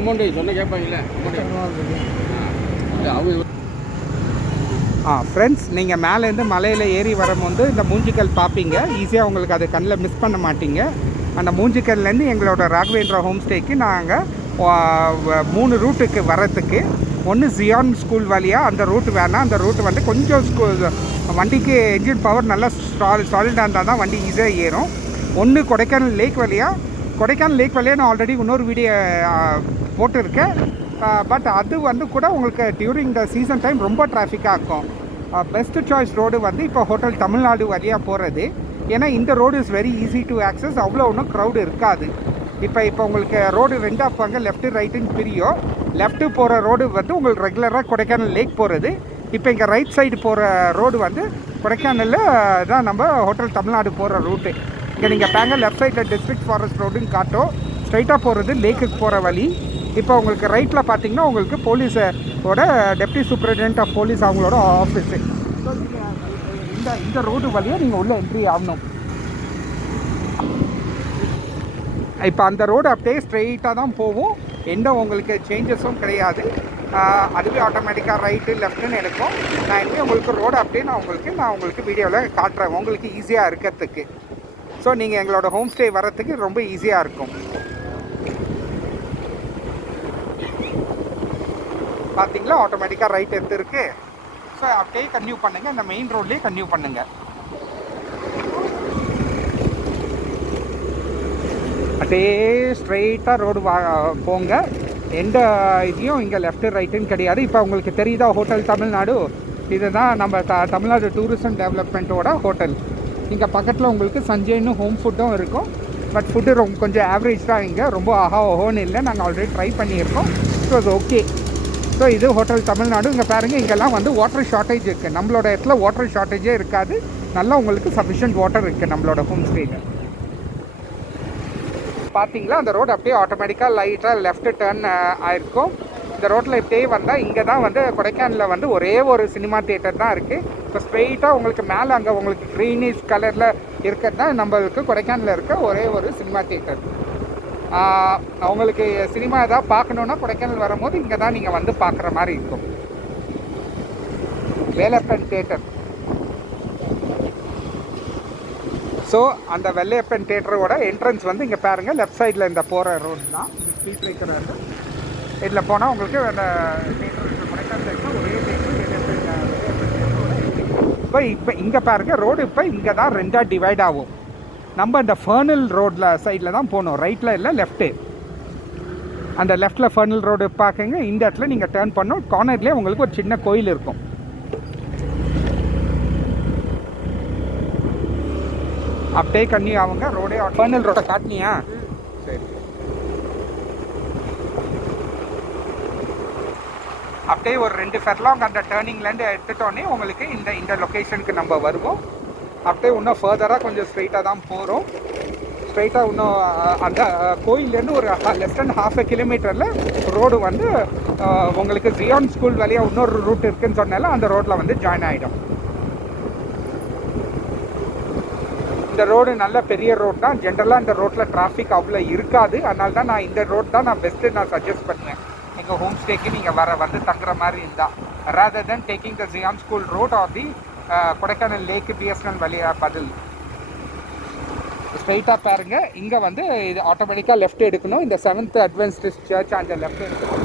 Amount சொன்ன கேட்பாங்களே அவங்க. Friends, நீங்கள் மேலேருந்து மலையில் ஏறி வரும்போது இந்த மூஞ்சிக்கல் பார்ப்பீங்க. ஈஸியாக உங்களுக்கு அது கண்ணில் மிஸ் பண்ண மாட்டீங்க. அந்த மூஞ்சிக்கல்லேருந்து எங்களோட ராகவேந்திரா ஹோம் ஸ்டேக்கு நாங்கள் 3 ரூட்டுக்கு வரத்துக்கு. ஒன்று ஜியான் ஸ்கூல் வழியாக அந்த ரூட்டு வேணாம். அந்த ரூட்டு வந்து கொஞ்சம் வண்டிக்கு என்ஜின் பவர் நல்லா சாலிடாக இருந்தால் தான் வண்டி ஈஸியாக ஏறும். ஒன்று கொடைக்கானல் லேக் வழியாக நான் ஆல்ரெடி இன்னொரு வீடியோ போட்டிருக்கேன். பட் அது வந்து கூட உங்களுக்கு டியூரிங் த சீசன் டைம் ரொம்ப டிராஃபிக்காக இருக்கும். பெஸ்ட்டு சாய்ஸ் ரோடு வந்து இப்போ ஹோட்டல் தமிழ்நாடு வழியாக போகிறது. ஏன்னா இந்த road is very easy to access. அவ்வளோ ஒன்றும் க்ரௌடு இருக்காது. இப்போ உங்களுக்கு ரோடு ரெண்டாக இருப்பாங்க, லெஃப்ட்டு ரைட்டுன்னு பிரியும். லெஃப்ட்டு போகிற ரோடு வந்து உங்களுக்கு ரெகுலராக கொடைக்கானல் லேக் போகிறது. இப்போ இங்கே ரைட் சைடு போகிற ரோடு வந்து கொடைக்கானலில் தான் நம்ம ஹோட்டல் தமிழ்நாடு போகிற ரூட்டு. இங்கே நீங்கள் பாங்க லெஃப்ட் சைடில் டிஸ்ட்ரிக்ட் ஃபாரஸ்ட் ரோடுன்னு காட்டும். ஸ்ட்ரைட்டாக போகிறது லேக்குக்கு போகிற வழி. இப்போ உங்களுக்கு ரைட்டில் பார்த்தீங்கன்னா உங்களுக்கு போலீஸோட டெப்டி சூப்பரிண்டென்ட் ஆஃப் போலீஸ் அவங்களோட ஆஃபீஸு. ஸோ இந்த ரோடு வழியாக நீங்கள் உள்ளே என்ட்ரி ஆகணும். இப்போ அந்த ரோடு அப்படியே ஸ்ட்ரெயிட்டாக தான் போகும். எந்த உங்களுக்கு சேஞ்சஸும் கிடையாது. அதுவே ஆட்டோமேட்டிக்காக ரைட்டு லெஃப்ட்டுன்னு எடுக்கும். நான் இனிமேல் உங்களுக்கு ரோடு அப்படியே நான் உங்களுக்கு வீடியோவில் காட்டுறேன், உங்களுக்கு ஈஸியாக இருக்கிறதுக்கு. ஸோ நீங்கள் எங்களோட ஹோம் ஸ்டே வர்றதுக்கு ரொம்ப ஈஸியாக இருக்கும். பார்த்தீங்களா, ஆட்டோமேட்டிக்காக ரைட் எடுத்துருக்கு. ஸோ அப்படியே கன்டினியூ பண்ணுங்கள், இந்த மெயின் ரோட்லேயே கன்டினியூ பண்ணுங்கள். அப்படியே ஸ்ட்ரெயிட்டாக ரோடு போங்க. எந்த இதையும் இங்கே லெஃப்ட்டு ரைட்டுன்னு கிடையாது. இப்போ உங்களுக்கு தெரியுதா ஹோட்டல் தமிழ்நாடு? இதுதான் நம்ம தமிழ்நாடு டூரிசம் டெவலப்மெண்ட்டோட ஹோட்டல். இங்கே பக்கத்தில் உங்களுக்கு சஞ்சய்னு ஹோம் ஃபுட்டும் இருக்கும். பட் ஃபுட்டு கொஞ்சம் ஆவரேஜ் தான். இங்கே ரொம்ப ஓஹோன்னு இல்லை. நாங்கள் ஆல்ரெடி ட்ரை பண்ணியிருக்கோம். ஸோ அது ஓகே. ஸோ இது ஹோட்டல் தமிழ்நாடு. இங்கே பாருங்கள், இங்கெல்லாம் வந்து வாட்டர் ஷார்ட்டேஜ் இருக்குது. நம்மளோட இடத்துல வாட்டர் ஷார்ட்டேஜே இருக்காது. நல்லா உங்களுக்கு சஃபிஷியன்ட் வாட்டர் இருக்குது நம்மளோட ஹோம் ஸ்டேயில். பார்த்தீங்களா, அந்த ரோடு அப்படியே ஆட்டோமேட்டிக்காக லைட்டாக லெஃப்ட்டு டர்ன் ஆகிருக்கும். இந்த ரோட்டில் இப்படியே வந்தால் இங்கே தான் வந்து கொடைக்கானலில் வந்து ஒரே ஒரு சினிமா தியேட்டர் தான் இருக்குது. இப்போ ஸ்ட்ரெயிட்டாக உங்களுக்கு மேலே அங்கே உங்களுக்கு க்ரீனிஷ் கலரில் இருக்கிறது தான் நம்மளுக்கு கொடைக்கானலில் இருக்க ஒரே ஒரு சினிமா தியேட்டர். உங்களுக்கு சினிமா எதாவது பார்க்கணுன்னா கொடைக்கானல் வரும்போது இங்கே தான் நீங்கள் வந்து பார்க்குற மாதிரி இருக்கும். வேலப்பன் தியேட்டர். ஸோ அந்த வெள்ளையப்பன் தியேட்டரோட என்ட்ரன்ஸ் வந்து இங்கே பாருங்கள், லெஃப்ட் சைடில் இந்த போகிற ரோடு தான். இது ஸ்ட்ரீட் பிரேக்கர் வந்து இதில் போனால் உங்களுக்கு அந்த தியேட்டர் கொடைக்கானல் ஒரே தியேட்டர் இப்போ இங்கே பாருங்கள், ரோடு இப்போ இங்கே தான் ரெண்டாக டிவைட் ஆகும். நம்ம இந்த ஃபர்னல் ரோடில் சைடில் தான் போகணும், ரைட்டில் இல்லை லெஃப்ட்டு. அந்த லெஃப்ட்டில் ஃபர்னல் ரோடு பார்க்குங்க. இந்த இடத்துல நீங்கள் டேர்ன் பண்ணணும். கார்னர்லேயே உங்களுக்கு ஒரு சின்ன கோயில் இருக்கும். அப்படியே கண்ணி ஆகுங்க. ரோடே ஃபர்னல் ரோட்டை காட்டினியா? சரி. அப்படியே ஒரு 2 ஃபெர்லாங் அந்த டேர்னிங்லேருந்து எடுத்துட்டோன்னே உங்களுக்கு இந்த லொக்கேஷனுக்கு நம்ம வருவோம். அப்படியே இன்னும் ஃபர்தராக கொஞ்சம் ஸ்ட்ரெயிட்டாக தான் போகிறோம். ஸ்ட்ரெயிட்டாக இன்னும் அந்த கோயிலேருந்து ஒரு லெஸ் தென் ½ கிலோமீட்டரில் ரோடு வந்து உங்களுக்கு ஜியான் ஸ்கூல் வழியாக இன்னொரு ரூட் இருக்குதுன்னு சொன்னால அந்த ரோட்டில் வந்து ஜாயின் ஆகிடும். இந்த ரோடு நல்ல பெரிய ரோட் தான். ஜென்ரலாக இந்த ரோட்டில் டிராஃபிக் அவ்வளோ இருக்காது. அதனால தான் நான் இந்த ரோட் தான் பெஸ்ட்டு சஜஸ்ட் பண்ணுவேன். எங்கள் ஹோம் ஸ்டேக்கு நீங்கள் வந்து தங்குற மாதிரி இருந்தால், ரேதர் தென் டேக்கிங் த ஜியான் school road or the Kodaikanal lake BSNL வழியாக பதில். ஸ்ட்ரைட்டாக பாருங்கள், இங்கே வந்து இது ஆட்டோமேட்டிக்காக லெஃப்ட் எடுக்கணும். இந்த 7th அட்வென்டிஸ்ட் சர்ச் அந்த லெஃப்ட் எடுக்கணும்.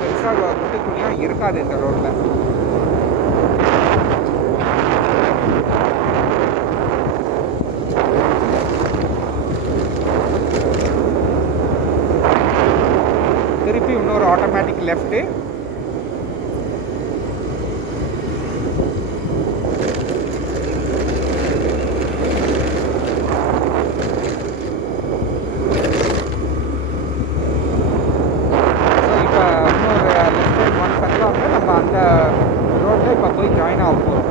பெருசாக குட்டி குட்டியாக இருக்காது இந்த ரோட்டில். திருப்பி இன்னொரு ஆட்டோமேட்டிக் லெஃப்ட்டு. நம்ம அந்த ரோட்டில் இப்போ போய் ஜாயின் ஆக போகிறோம்.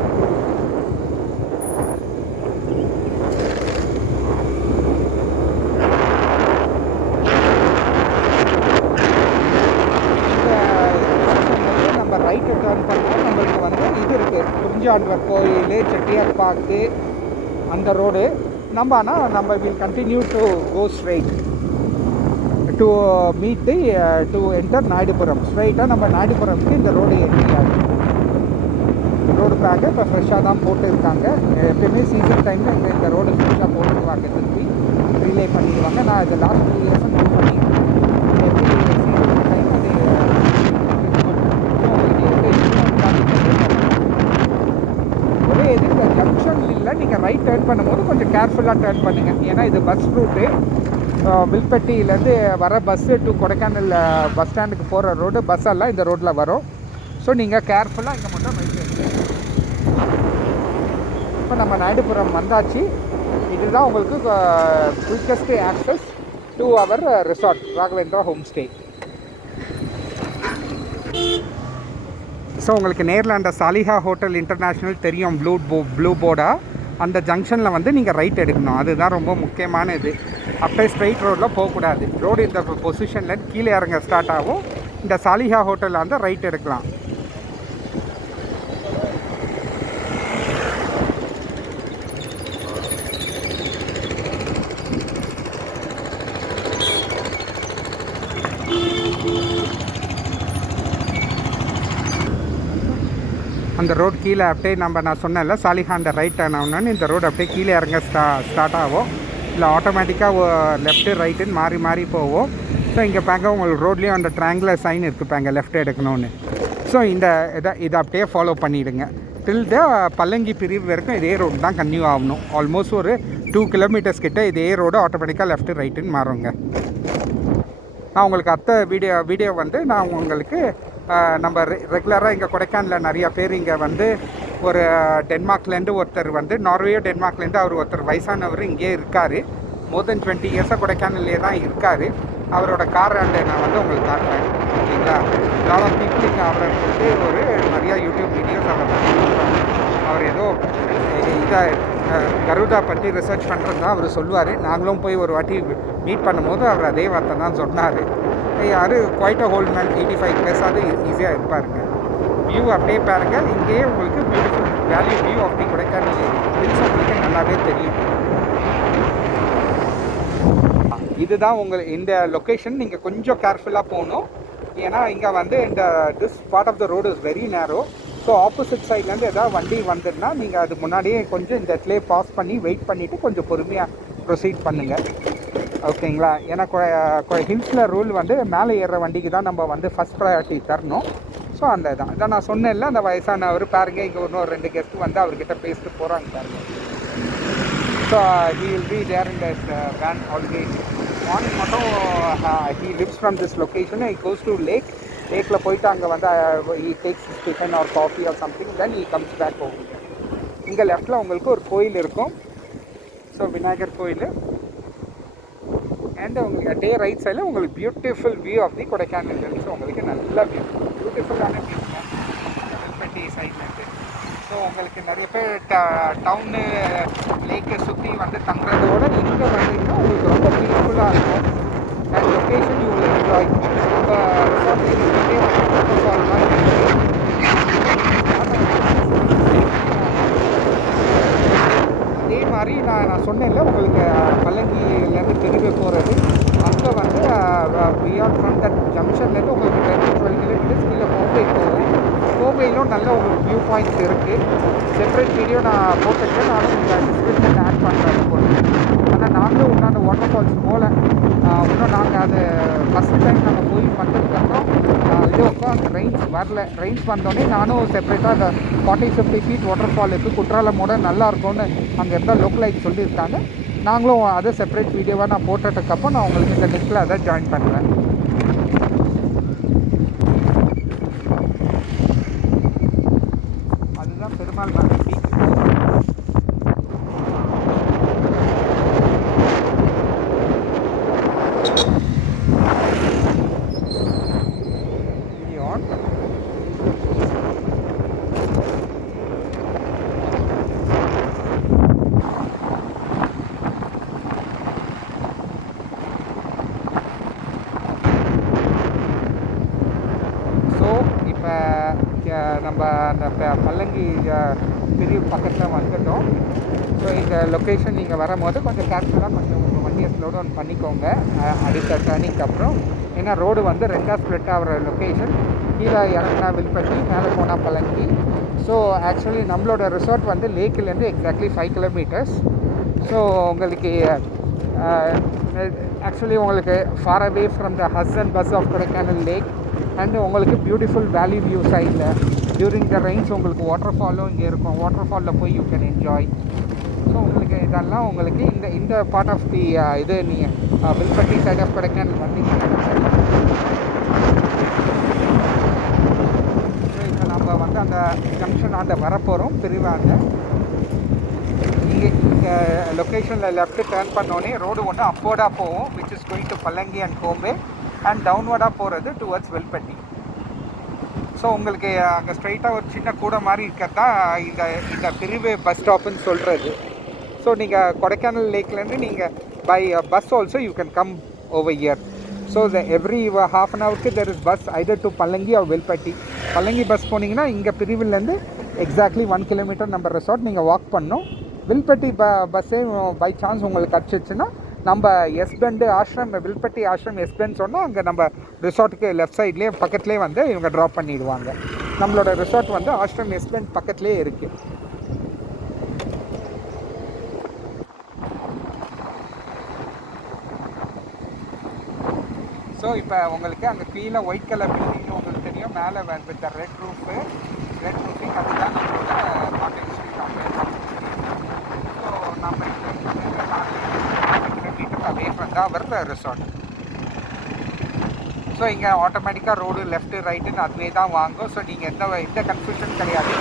நம்ம ரைட்டு டர்ன் பண்ணால் நம்மளுக்கு வந்து இது இருக்குது, குறிஞ்சாண்டவர் கோயில், செட்டியார் பார்க்கு, அந்த ரோடு நம்ம will continue to go straight to meet the to enter Naidupuram. ஸ்ட்ரைட்டாக நம்ம நாயுடுபுரம்க்கு இந்த ரோடு என்ட்ரி ஆகும். ரோடு பேக்கை இப்போ ஃப்ரெஷ்ஷாக தான் போட்டு இருக்காங்க. எப்பயுமே சீசன் டைமில் இந்த ரோடு ஃப்ரெஷ்ஷாக போட்டுருவாங்க, திருப்பி ரீலே பண்ணிடுவாங்க. நான் இது லாஸ்ட் 2 இயர்ஸும் யூஸ் பண்ணியிருக்கேன். எப்படி சீசன் டைம் அது ஒரே இது இந்த ஜங்ஷன் இல்லை, நீங்கள் ரைட் டேர்ன் பண்ணும்போது கொஞ்சம் கேர்ஃபுல்லாக டேர்ன் பண்ணுங்கள். ஏன்னா இது பஸ் ரூட்டு. வில்பட்டியிலேருந்து வர பஸ்ஸு டு கொடைக்கானல் பஸ் ஸ்டாண்டுக்கு போகிற ரோடு பஸ் எல்லாம் இந்த ரோட்டில் வரும். ஸோ நீங்கள் கேர்ஃபுல்லாக இங்கே மட்டும் ரைட் எடுங்க. இப்போ நம்ம நாயுடுபுரம் வந்தாச்சு. இதுதான் உங்களுக்கு quickest access to our resort Raghavendra home stay. So உங்களுக்கு நேரில் அந்த சாலிஹா ஹோட்டல் இன்டர்நேஷ்னல் தெரியும், ப்ளூ போர்டாக. அந்த ஜங்ஷனில் வந்து நீங்கள் ரைட் எடுக்கணும். அதுதான் ரொம்ப முக்கியமான இது. அப்படியே ஸ்ட்ரைட் ரோடில் போகக்கூடாது. ரோடு இந்த பொசிஷனில் கீழே இறங்க ஸ்டார்ட் ஆகும். இந்த சாலிஹா ஹோட்டலில் வந்து ரைட் எடுக்கலாம். அந்த ரோடு கீழே அப்படியே நான் சொன்னேன்ல, சாலிஹா அந்த ரைட் டர்ன் ஆகணுன்னு இந்த ரோடு அப்படியே கீழே இறங்க ஸ்டார்ட் ஆகும். இல்லை ஆட்டோமேட்டிக்காக லெஃப்ட்டு ரைட்டுன்னு மாறி மாறி போவோம். ஸோ இங்கே பாங்க உங்களுக்கு ரோட்லேயும் அந்த ட்ரையாங்குலர் சைன் இருக்குது பாங்க, லெஃப்ட் எடுக்கணும்னு. ஸோ இதை அப்படியே ஃபாலோ பண்ணிவிடுங்க. டில் த பல்லங்கி பிரிவு வரைக்கும் இதே ரோடு தான் கன்டினியூ ஆகணும். ஆல்மோஸ்ட் ஒரு 2 கிலோமீட்டர்ஸ் கிட்ட இதே ரோடு ஆட்டோமேட்டிக்காக லெஃப்ட்டு ரைட்டுன்னு மாறுங்க. நான் உங்களுக்கு வீடியோ வந்து நான் உங்களுக்கு நம்ம ரெகுலராக இங்கே கொடைக்கானலில் நிறையா பேர் இங்கே வந்து ஒரு டென்மார்க்லேருந்து ஒருத்தர் வந்து டென்மார்க்லேருந்து அவர் ஒருத்தர் வயசானவர் இங்கே இருக்கார். மோர் தென் 20 இயர்ஸாக கொடைக்கானல்லே தான் இருக்கார். அவரோட கார் அண்டு நான் வந்து உங்களுக்கு காட்டுறேன், ஓகேங்களா. லாட் ஆஃப் பீப்புள் இங்கே அவரை வந்து ஒரு நிறையா யூடியூப் வீடியோஸ் அவரை பற்றி சொல்கிறாங்க. அவர் ஏதோ கருடா பற்றி ரிசர்ச் பண்ணுறது தான் அவர் சொல்லுவார். நாங்களும் போய் ஒரு வாட்டி மீட் பண்ணும்போது அவர் அதே வார்த்தை தான் சொன்னார். யார் குவைட் அ ஹோல்ட் மேன் 85+ அது ஈஸியாக இருப்பாருங்க. வியூ அப்படியே பாருங்கள். இங்கேயே உங்களுக்கு beautiful value view of the Kodaikanal hills உங்களுக்கு நல்லாவே தெரியும். இதுதான் இந்த லொக்கேஷன். நீங்கள் கொஞ்சம் கேர்ஃபுல்லாக போகணும். ஏன்னா இங்கே வந்து this part of the road is very narrow. So opposite சைட்லேருந்து எதாவது வண்டி வந்துடுனா நீங்கள் அது முன்னாடியே கொஞ்சம் இந்த இடத்துலேயே பாஸ் பண்ணி வெயிட் பண்ணிவிட்டு கொஞ்சம் பொறுமையாக ப்ரொசீட் பண்ணுங்கள், ஓகேங்களா. ஏன்னா ஹில்ஸில் ரூல் வந்து மேலே ஏறுற வண்டிக்கு தான் நம்ம வந்து ஃபஸ்ட் ப்ரையாரிட்டி தரணும். ஸோ இதான் நான் சொன்னேன்ல, அந்த வயசானவர் பாருங்கள், இங்கே இன்னும் 2 கெஸ்ட்டு வந்து அவர்கிட்ட பேசிட்டு போகிறாங்க பாருங்க. So he will be there in that van always. Morning மட்டும் he lives from this location, he goes to லேக்கில் போயிட்டு அங்கே வந்து he takes tiffin or coffee or something, then he comes back home. இங்கே லெஃப்டில் உங்களுக்கு ஒரு கோயில் இருக்கும். ஸோ விநாயகர் கோயில். அண்ட் உங்களுக்கு டே ரைட் சைடில் உங்களுக்கு beautiful view of the Kodaikanal hills. உங்களுக்கு நல்ல வியூ, பியூட்டிஃபுல்லான வியூ வில்பட்டி சைட்லேருந்து. ஸோ உங்களுக்கு நிறைய பேர் டவுனு லேக்கை சுற்றி வந்து தங்குறதோட இங்கே வந்தீங்கன்னா உங்களுக்கு ரொம்ப பீஸ்ஃபுல்லாக இருக்கும். And location you will enjoy. நம்ம ரிசார்ட்லேயே அதே மாதிரி நான் சொன்னேன்ல உங்களுக்கு பல்லங்கிலேருந்து திரும்பி போகிறது, அங்கே வந்து பியாண்ட் ஃப்ரம் தட் ஜங்ஷன்லேருந்து உங்களுக்கு 10 to 12 கிலோமீட்டர்ஸ் கீழே கோவை போகும். கோவையிலும் நல்ல ஒரு வியூ பாயிண்ட்ஸ் இருக்குது. செப்பரேட் வீடியோ நான் போட்டுருக்கேன், நானும் டிஸ்கிரிப்ஷனில் ஆட் பண்ணுறேன் போட்டு. ஆனால் நாங்களும் உண்டான வாட்டர் ஃபால்ஸ் போகல இன்னும். நாங்கள் அது ஃபஸ்ட் டைம் நாங்கள் போய் வந்ததுக்கப்புறம் அந்த ரெயின்ஸ் வந்தோடனே நானும் செப்பரேட்டாக அந்த 40-50 ஃபீட் வாட்டர் ஃபால் இருக்குது, குற்றாலமோட நல்லா இருக்கும்னு அங்கே இருந்தால் லோக்கலைட் சொல்லியிருக்காங்க. நாங்களும் அதை செப்பரேட் வீடியோவாக நான் போட்டதுக்கப்புறம் நான் உங்களுக்கு இந்த லிஸ்ட்டில் அதை ஜாயின் பண்ணுறேன். அதுதான் பெருமாள் மலை பீச். நம்ம அந்த பல்லங்கி பிரிவு பக்கத்தில் வந்துட்டோம். ஸோ இந்த லொக்கேஷன் நீங்கள் வரும்போது கொஞ்சம் கேர்ஃபுல்லாக கொஞ்சம் உங்கள் வண்டியை ஸ்லோ டவுன் பண்ணிக்கோங்க அடுத்த டர்னிங்க்கு அப்புறம். ஏன்னா ரோடு வந்து ரெண்டாக ஸ்ப்ளிட் ஆகிற லொக்கேஷன். கீழே இறங்கினா வில்பட்டி, மேலே போனால் பழங்கி. ஸோ ஆக்சுவலி நம்மளோட ரிசார்ட் வந்து லேக்கிலேருந்து எக்ஸாக்ட்லி 5 கிலோமீட்டர்ஸ். ஸோ உங்களுக்கு ஆக்சுவலி உங்களுக்கு ஃபார் அவே ஃப்ரம் த ஹசன் bustle of Kodaikanal lake. And உங்களுக்கு பியூட்டிஃபுல் வேலி வியூ சைடில் டியூரிங் த ரெயின்ஸ் உங்களுக்கு வாட்டர் ஃபாலும் இங்கே இருக்கும். வாட்டர் ஃபாலில் போய் யூ கேன் என்ஜாய். ஸோ உங்களுக்கு இதெல்லாம் உங்களுக்கு இந்த பார்ட் ஆஃப் தி இது நீங்கள் வில்பட்டி சைட் ஆஃப் கொடைக்கானல் வந்தீங்கன்னா இப்போ நம்ம வந்து அந்த ஜங்ஷன் அந்த வரப்போகிறோம் பிரிவாங்க. இங்கே லொக்கேஷனில் லெஃப்ட்டு டேர்ன் பண்ணோடனே ரோடு ஒன்று அப்போர்டாக போகும், which is going to Pallangi and Kombai, and டவுன்வர்டாக போகிறது டுவர்ட்ஸ் வில்பட்டி. ஸோ உங்களுக்கு அங்கே ஸ்ட்ரைட்டாக ஒரு சின்ன கூட மாதிரி இருக்கிறதா இந்த பிரிவு பஸ் ஸ்டாப்புன்னு சொல்கிறது. ஸோ நீங்கள் கொடைக்கானல் லேக்லேருந்து நீங்கள் by bus also you can come over here. So every half an hourக்கு there is bus either to Pallangi or Vilpatti. Pallangi bus போனீங்கன்னா இங்கே பிரிவிலேருந்து எக்ஸாக்ட்லி 1 கிலோமீட்டர் நம்ம ரெசார்ட் நீங்கள் வாக் பண்ணணும். வில்பட்டி பஸ்ஸே பை சான்ஸ் உங்களுக்கு கிடச்சிச்சுன்னா நம்ம எஸ்பெண்டு ஆஷ்ரம், வில்பட்டி ஆஷ்ரம் எஸ்பெண்ட் சொன்னால் அங்கே நம்ம ரிசார்ட்டுக்கு லெஃப்ட் சைட்லேயே பக்கத்துலேயே வந்து இவங்க ட்ராப் பண்ணிடுவாங்க. நம்மளோட ரிசார்ட் வந்து ஆஷ்ரம் எஸ்பெண்ட் பக்கத்துலேயே இருக்குது. ஸோ இப்போ உங்களுக்கு அங்கே கீழே ஒயிட் கலர் பில்டிங் உங்களுக்கு தெரியும், மேலே வித் ரெட் ரூஃபிங் அதுதான் நம்மளோட காட்டேஜ் ஸ்ட்ரீட் ஆஃப். ஸோ நம்ம away from our resort. So இங்கே ஆட்டோமேட்டிக்காக ரோடு லெஃப்ட்டு ரைட்டுன்னு அதுவே தான் வாங்கும். ஸோ நீங்கள் எந்த கன்ஃபியூஷன் கிடையாது.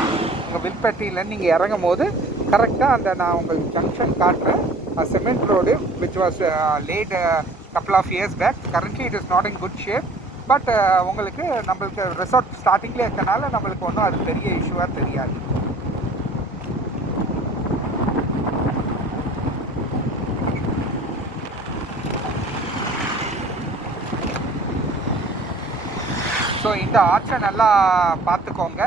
உங்கள் வில்பட்டியிலேருந்து நீங்கள் இறங்கும் போது கரெக்டாக அந்த நான் உங்களுக்கு ஜங்ஷன் காட்டுறேன். Cement road which was late couple of years back. Currently it is not in good shape, but உங்களுக்கு நம்மளுக்கு ரிசார்ட் ஸ்டார்டிங்லேயே இருக்கனால நம்மளுக்கு ஒன்றும் அது பெரிய இஷ்யூவாக தெரியாது. ஸோ இந்த ஆர்ச்சை நல்லா பார்த்துக்கோங்க.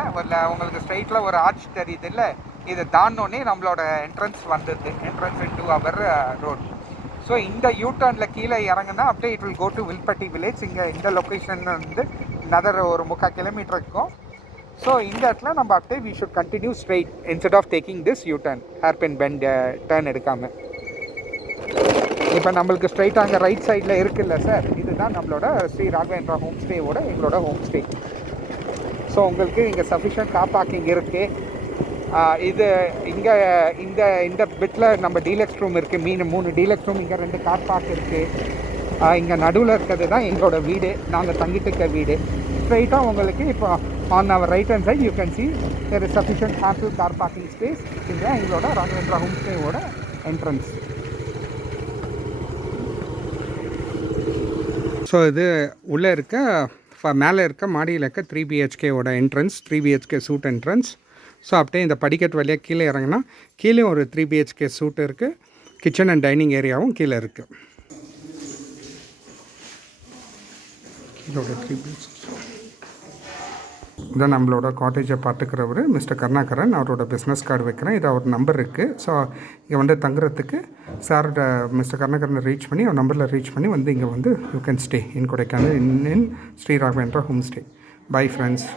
உங்களுக்கு ஸ்ட்ரைட்டில் ஒரு ஆர்ச் தெரியுது இல்லை, இதை தாண்டோன்னே நம்மளோட என்ட்ரன்ஸ் வந்துடுது, entrance into our road. So இந்த யூடர்னில் கீழே இறங்குனா அப்படியே it will go to Vilpatti village. இங்கே இந்த லொக்கேஷன் வந்து நதர் ஒரு 3/4 கிலோமீட்டர் இருக்கும். ஸோ இந்த இடத்துல நம்ம அப்படியே we should continue straight instead of taking this U-turn, hairpin bend turn எடுக்காமல். இப்போ நம்மளுக்கு ஸ்ட்ரைட்டாக அங்கே ரைட் சைடில் இருக்குல்ல சார், இதுதான் நம்மளோட ஸ்ரீ ராகவேந்திரா ஹோம் ஸ்டேவோட எங்களோட ஹோம் ஸ்டே. ஸோ உங்களுக்கு இங்கே சஃபிஷியன்ட் கார் பார்க்கிங் இருக்குது. இது இங்கே இந்த பிட்டில் நம்ம டீலக்ஸ் ரூம் இருக்குது, 3 டீலக்ஸ் ரூம், இங்கே 2 கார் பார்க் இருக்குது. இங்கே நடுவில் இருக்கிறது தான் எங்களோட வீடு, நாங்கள் தங்கிட்டு இருக்க வீடு. ஸ்ட்ரைட்டாக உங்களுக்கு இப்போ on our right hand side you can see there is sufficient ample car parking space. இதுதான் எங்களோட ராகவேந்திரா ஹோம் ஸ்டேவோட என்ட்ரன்ஸ். ஸோ இது உள்ளே இருக்க மேலே இருக்க மாடியில் இருக்க 3 BHKவோட entrance, 3 BHK suite entrance. So அப்படியே இந்த படிக்கட்டு வழியாக கீழே இறங்கினா கீழே ஒரு 3 BHK சூட் இருக்குது. கிச்சன் அண்ட் டைனிங் ஏரியாவும் கீழே இருக்குது. கீழோட 3 BHK இதான் நம்மளோட காட்டேஜை பார்த்துக்கிறவர் மிஸ்டர் கருணாகரன். அவரோட பிஸ்னஸ் கார்டு வைக்கிறேன், இது அவர் நம்பர் இருக்குது. ஸோ இங்கே வந்து தங்குறதுக்கு சாரோட மிஸ்டர் கருணாகரனை ரீச் பண்ணி அவர் நம்பரில் ரீச் பண்ணி வந்து இங்கே வந்து you can stay in Kodaikanal in Sri Raghavendra home stay. Bye friends.